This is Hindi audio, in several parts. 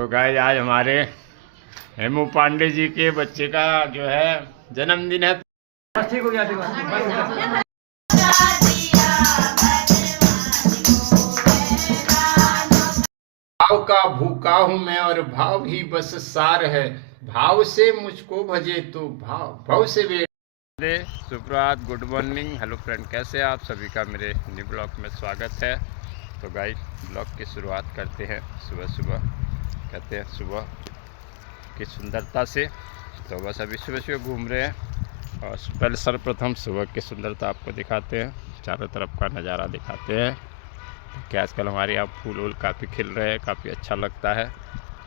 तो गाइस आज हमारे हेमू पांडे जी के बच्चे का जो है जन्मदिन है। ठीक हो गया, ठीक हो गया। भाव का भूखा हूँ मैं और भाव ही बस सार है, भाव से मुझको भजे तो भाव भाव से वे। सुप्रभात, गुड मॉर्निंग, हेलो फ्रेंड, कैसे हैं आप सभी का मेरे न्यू ब्लॉग में स्वागत है। तो गाइस ब्लॉग की शुरुआत करते हैं सुबह सुबह, कहते हैं सुबह की सुंदरता से। तो बस अभी सुबह सुबह घूम रहे हैं और पहले सर्वप्रथम सुबह की सुंदरता आपको दिखाते हैं, चारों तरफ का नज़ारा दिखाते हैं कि आजकल हमारे यहाँ फूल वूल काफ़ी खिल रहे हैं, काफ़ी अच्छा लगता है।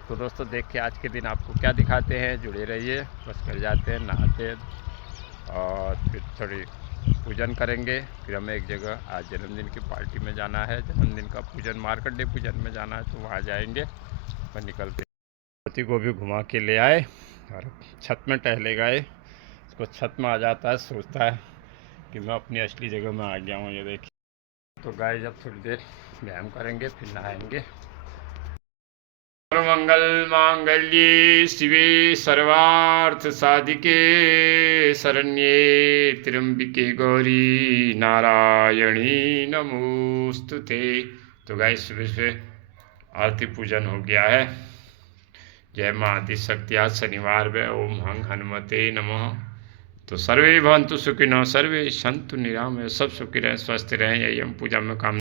तो दोस्तों देखिए आज के दिन आपको क्या दिखाते हैं, जुड़े रहिए। बस घर जाते हैं, नहाते हैं और फिर थोड़ी पूजन करेंगे। फिर हमें एक जगह आज जन्मदिन की पार्टी में जाना है, जन्मदिन का पूजन मार्कंडे पूजन में जाना है, तो वहाँ जाएंगे और निकलते हैं। पति को भी घुमा के ले आए और छत में टहले गए। उसको छत में आ जाता है, सोचता है कि मैं अपनी असली जगह में आ गया हूँ। ये देखिए तो गाय जब थोड़ी देर व्यायाम करेंगे फिर नहाएंगे। मंगल मांगल्ये शिवे सर्वार्थ साधिके शरण्ये त्र्यंबिके गौरी नारायणी नमोस्तुते। तो गाय सुबह सुबह आरती पूजन हो गया है। जय माँ आदिशक्ति, आज शनिवार में ओम हंग हनुमते नमः। तो सर्वे भवन्तु सुखिनः, सर्वे सन्तु निरामया, सब सुखी रहें, स्वस्थ रहें, यही हम पूजा में काम।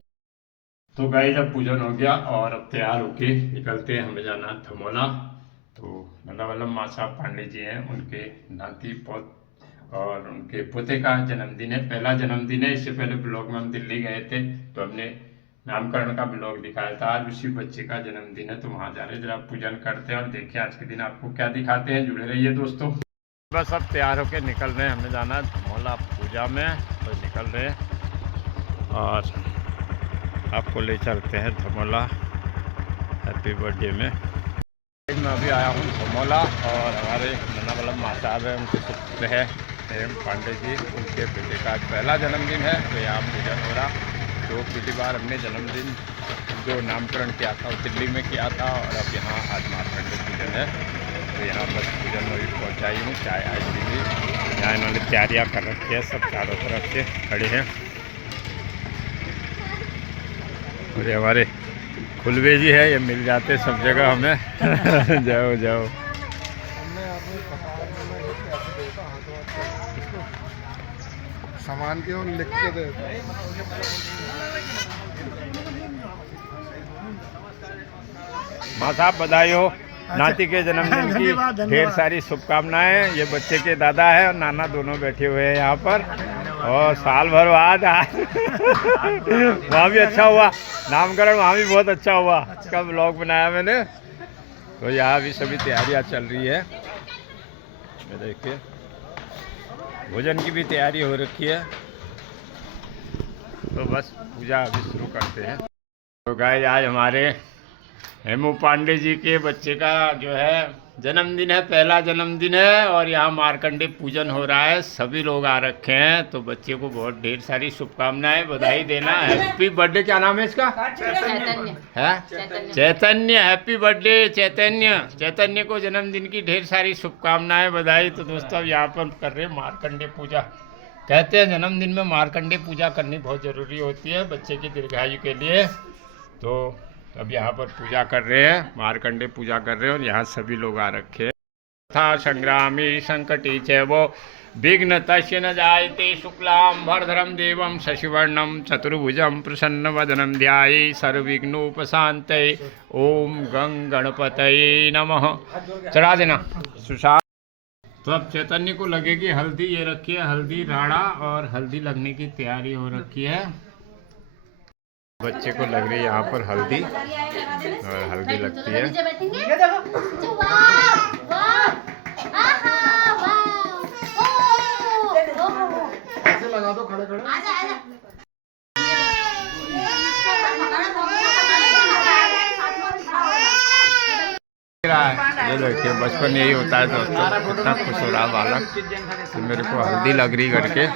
तो गाइस जब पूजन हो गया और अब तैयार होके निकलते हैं, हमें जाना धमोला। तो नंदा वल्लभ माँ साहब पांडे जी हैं, उनके नाती पोत और उनके पोते का जन्मदिन है, पहला जन्मदिन है। इससे पहले ब्लॉग में हम दिल्ली गए थे तो हमने नामकरण का ब्लॉग दिखाया था। आज उसी बच्चे का जन्मदिन है तो वहाँ जा रहे, जरा पूजन करते हैं और देखिए आज के दिन आपको क्या दिखाते हैं। जुड़े रहिए दोस्तों। बस अब तैयार होके निकल रहे हैं, हमें जाना है धमोला पूजा में, तो निकल रहे हैं और आपको ले चलते हैं धमोला हैप्पी बर्थडे में। मैं अभी आया हूँ धमोला और हमारे नंदा वल्लभ माँ साहब हैं, उनके पुत्र है हेम पांडे जी, उनके बेटे का आज पहला जन्मदिन है। तो यहाँ पूजन हो रहा। तो पिछली बार हमने जन्मदिन जो नामकरण किया था वो दिल्ली में किया था और अब यहाँ आज मार्कंडे पूजन है। तो यहाँ बस पूजन में भी पहुँचाई हूँ, चाय आई भी। यहाँ इन्होंने तैयारियाँ कर रखी है, सब चारों तरफ से खड़े हैं। और ये हमारे खुलवे जी है, ये मिल जाते सब जगह हमें। जाओ जाओ। सामान के और लिख के दे। माँ साहब बधाई हो, नाती के जन्मदिन की ढेर सारी शुभकामनाएं। ये बच्चे के दादा है और नाना दोनों बैठे हुए हैं यहाँ पर। और साल भर बाद वहाँ भी अच्छा हुआ नामकरण, वहाँ भी बहुत अच्छा हुआ। इसका ब्लॉग बनाया मैंने। तो यहाँ भी सभी तैयारियाँ चल रही है। ये देखिए भोजन की भी तैयारी हो रखी है। तो बस पूजा अभी शुरू करते हैं। तो गाइस आज हमारे हेमू पांडे जी के बच्चे का जो है जन्मदिन है, पहला जन्मदिन है और यहाँ मार्कंडे पूजन हो रहा है। सभी लोग आ रखे हैं तो बच्चे को बहुत ढेर सारी शुभकामनाएं, बधाई देना। हैप्पी बर्थडे, क्या नाम है इसका? चैतन्य है चैतन्य। हैप्पी बर्थडे चैतन्य। चैतन्य को जन्मदिन की ढेर सारी शुभकामनाएं, बधाई। तो दोस्तों अब यहाँ पर कर रहे हैं मार्कंडे पूजा। कहते हैं जन्मदिन में मार्कंडे पूजा करनी बहुत ज़रूरी होती है बच्चे की दीर्घायु के लिए। तो अब यहाँ पर पूजा कर रहे हैं, मार्कंडे पूजा कर रहे हैं और यहाँ सभी लोग आ रखे हैं। था संग्रामी संकटी चैवो विघ्न तस्य न जायते, शुक्लाम भरधरम देवम शशिवर्णम चतुर्भुजम प्रसन्न वदनम ध्याये सर्वविघ्नोपशांतये। ओम गंग गणपतये नमः। चढ़ा देना सुशांत। तो अब चैतन्य को लगेगी हल्दी, ये रखी है हल्दी राड़ा और हल्दी लगने की तैयारी हो रखी है। बच्चे को लग रही है यहाँ पर हल्दी और हल्दी लगती है। ऐसे लगा दो खड़े खड़े। ये देखिए बचपन यही होता है दोस्तों, कितना खुश हो रहा बालक। तो मेरे को हल्दी लग रही करके।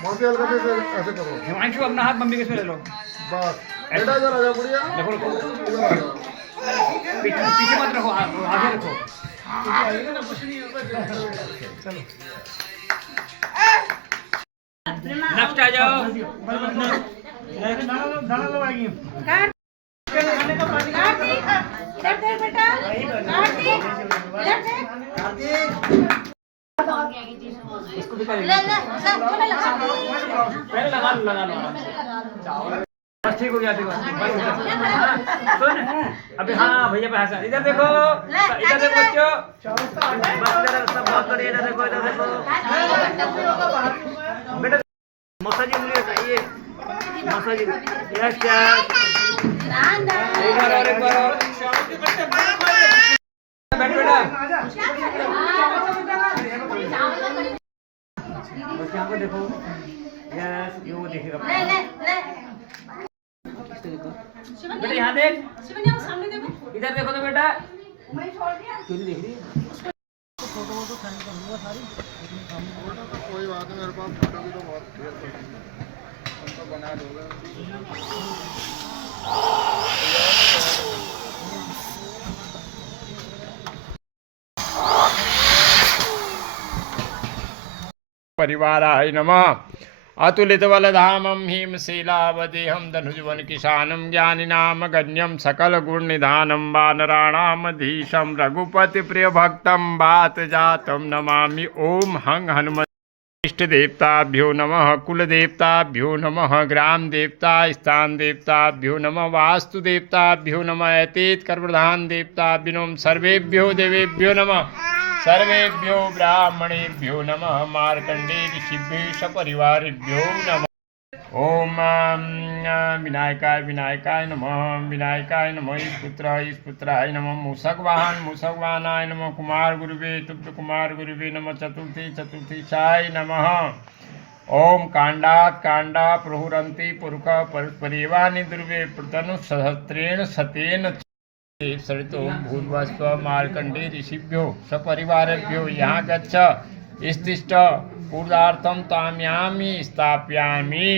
ऐसे करो। हिमांशु अपना हाथ मम्मी के इसमें ले लो। बस बेटा इधर आ जा, बुढ़िया। देखो पीछे मत रखो, आगे रखो। चलो नेक्स्ट आ जाओ। दाना लगाएंगे। पहले लगा लो। बस ठीक हो गया, ठीक हो गया। सुन अभी, हाँ भैया पैसा इधर देखो, इधर देखो बच्चों, बस इधर सब बहुत बढ़िया, इधर देखो, इधर देखो बेटा। मौसा जी मुझे चाहिए, मौसा जी। यस यस, एक बार और, एक बार और। बैठ बेटा, बस यहाँ को देखो। यस, ये वो देखेगा बेटा, यहाँ देख, इधर देखो तो बेटा। क्यों नहीं देख रही? कोई बात नहीं, मेरे पास फोटो भी तो बहुत ढेर पड़ी है, उनको बना दोगे। परिवाराय नमः। अतुलितबलधामं हिमशीलावदेहं धनुजवन किशानं ज्ञानिनाम गण्यं सकलगुणनिधानं वानराणामधीशं रघुपतिप्रियभक्तं वातजातं नमामि। ओम हं हनुमते इष्ट देवताभ्यो नमः, कुल देवताभ्यो नमः, ग्राम देवता स्थान देवताभ्यो नमः, वास्तु देवताभ्यो नमः, एतेत कर्मधान देवताभ्यो नमः, सर्वेभ्यो देवेभ्यो नमः, सर्वेभ्यो ब्राह्मणेभ्यो नमः, मार्कंडे ऋषिभ्यो सपरिवारेभ्यो नमः। ओम विनायकाय विनायकाय नमः, विनायकाय नमः, ईशपुत्राय नमः, मूषकवाहनाय नमः, कुमार गुरुवे तुभ्य कुमार गुरुवे नमः, चतुर्थीशाय नमः। ओम कांडात् कांडा प्रहुरन्ति पुरुष परिवानि दुर्वे प्रतनु सहस्रेण शतेन सरितो भूर्भुवस्व मार्कंडे ऋषिभ्यो सपरिवारेभ्यो यहाँ गच्छ स्तिष्ठ पूर्णार्थं ताम्यामि स्थापयामि।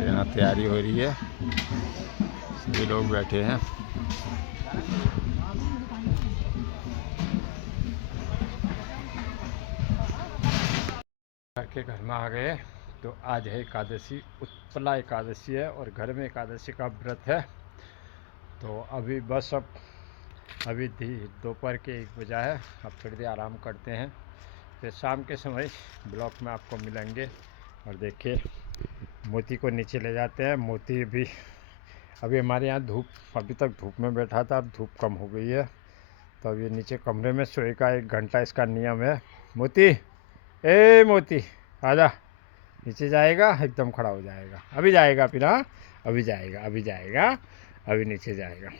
यहाँ तैयारी हो रही है, सभी लोग बैठे हैं। घर के घर में आ गए तो आज है एकादशी, उत्पला एकादशी है और घर में एकादशी का व्रत है। तो अभी बस अभी दोपहर के 1 बजा है, अब थोड़ी देर आराम करते हैं, फिर शाम के समय ब्लॉक में आपको मिलेंगे। और देखिए मोती को नीचे ले जाते हैं। मोती भी अभी हमारे यहाँ धूप, अभी तक धूप में बैठा था, अब धूप कम हो गई है तो अब ये नीचे कमरे में सोएगा। 1 घंटा इसका नियम है। मोती, ए मोती आजा, नीचे जाएगा, एकदम खड़ा हो जाएगा। अभी जाएगा फिर, हाँ अभी जाएगा, अभी नीचे जाएगा।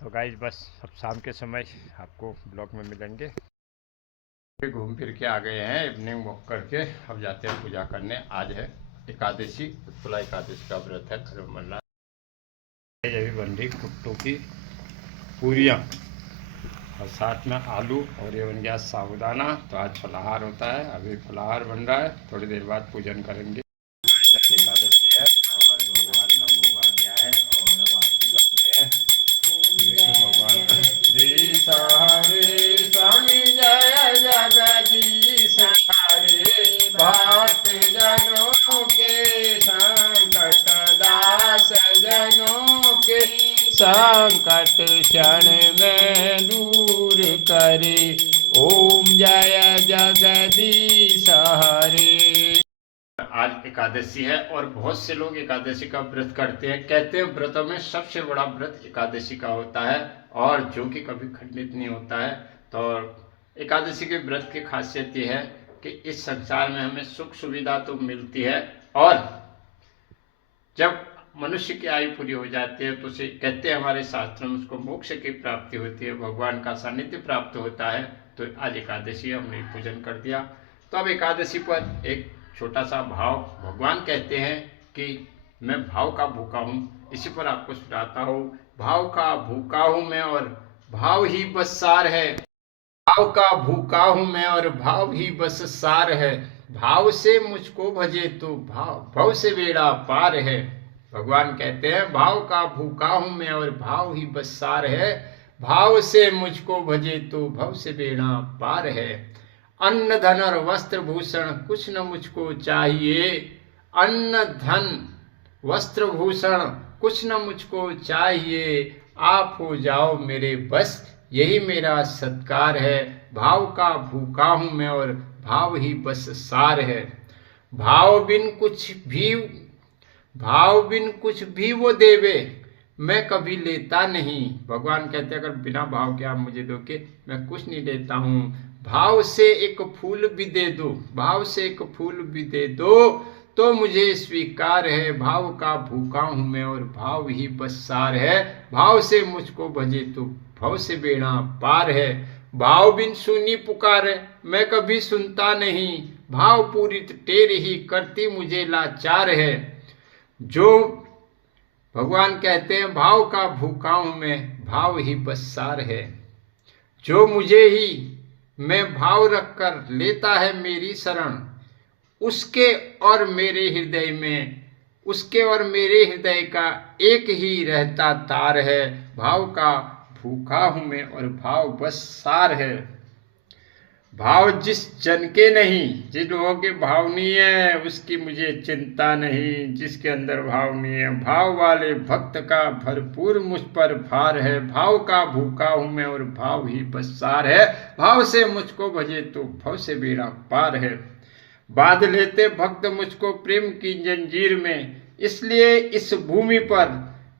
तो गाइस बस अब शाम के समय आपको ब्लॉग में मिलेंगे। घूम फिर के आ गए हैं इवनिंग वॉक करके, अब जाते हैं पूजा करने। आज है एकादशी, उत्पला एकादशी का व्रत है। अभी बन रही कुट्टू की पूरियाँ और साथ में आलू, और ये बन गया साबुदाना। तो आज फलाहार होता है, अभी फलाहार बन रहा है, थोड़ी देर बाद पूजन करेंगे। एकादशी है और भगवान का भोग आ गया है और विष्णु भगवान श्री हरे स्वामी जय जगदीश हरे, भक्त जनों के संकट दास जनों के संकट क्षण में दूर करे, ओम जय जगदीश हरे। आज एकादशी है और बहुत से लोग एकादशी का व्रत करते हैं। कहते हैं व्रतों में सबसे बड़ा व्रत एकादशी का होता है और जो कि कभी खंडित नहीं होता है। तो एकादशी के व्रत की खासियत यह है कि इस संसार में हमें सुख सुविधा तो मिलती है, और जब मनुष्य की आयु पूरी हो जाती है तो उसे कहते हैं हमारे शास्त्रों में उसको मोक्ष की प्राप्ति होती है, भगवान का सानिध्य प्राप्त होता है। तो आज एकादशी हमने पूजन कर दिया। तो अब एकादशी पर एक छोटा सा भाव भगवान कहते हैं कि मैं भाव का भूखा हूँ, इसी पर आपको सुनाता हूँ। भाव का भूखा हूँ मैं और भाव ही बस सार है, भाव का भूखा हूँ मैं और भाव ही बस सार है, भाव से मुझको भजे तो भाव से बेड़ा पार है। भगवान कहते हैं भाव का भूखा हूँ मैं और भाव ही बस सार है, भाव से मुझको भजे तो भाव से बेड़ा पार है। अन्न धन और वस्त्र भूषण कुछ न मुझको चाहिए, अन्न धन वस्त्र भूषण कुछ न मुझको चाहिए, आप हो जाओ मेरे बस यही मेरा सत्कार है, भाव का भूखा हूँ मैं और भाव ही बस सार है। भाव बिन कुछ भी वो देवे मैं कभी लेता नहीं। भगवान कहते हैं अगर बिना भाव के आप मुझे दोगे मैं कुछ नहीं लेता हूँ। भाव से एक फूल भी दे दो, भाव से एक फूल भी दे दो तो मुझे स्वीकार है, भाव का भूखा हूँ मैं और भाव ही बस सार है, भाव से मुझको भजे तो भाव से बेड़ा पार है। भाव बिन सुनी पुकार मैं कभी सुनता नहीं, भाव पूरी टेर ही करती मुझे लाचार है। जो भगवान कहते हैं भाव का भूखा हूँ मैं, भाव ही बस सार है। जो मुझे ही मैं भाव रखकर लेता है मेरी शरण, उसके और मेरे हृदय का एक ही रहता तार है, भाव का भूखा हूँ मैं और भाव बस सार है। भाव जिस जन के नहीं, जिन लोगों के भाव नहीं है उसकी मुझे चिंता नहीं, जिसके अंदर भाव नहीं है, भाव वाले भक्त का भरपूर मुझ पर भार है, भाव का भूखा हूँ मैं और भाव ही बस सार है, भाव से मुझको भजे तो भाव से बेड़ा पार है। बांध लेते भक्त मुझको प्रेम की जंजीर में, इसलिए इस भूमि पर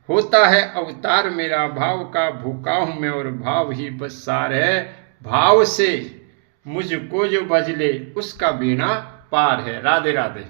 होता है अवतार मेरा, भाव का भूखा हूँ मैं और भाव ही बस सार है, भाव से मुझको जो भज ले उसका बेड़ा पार है। राधे राधे।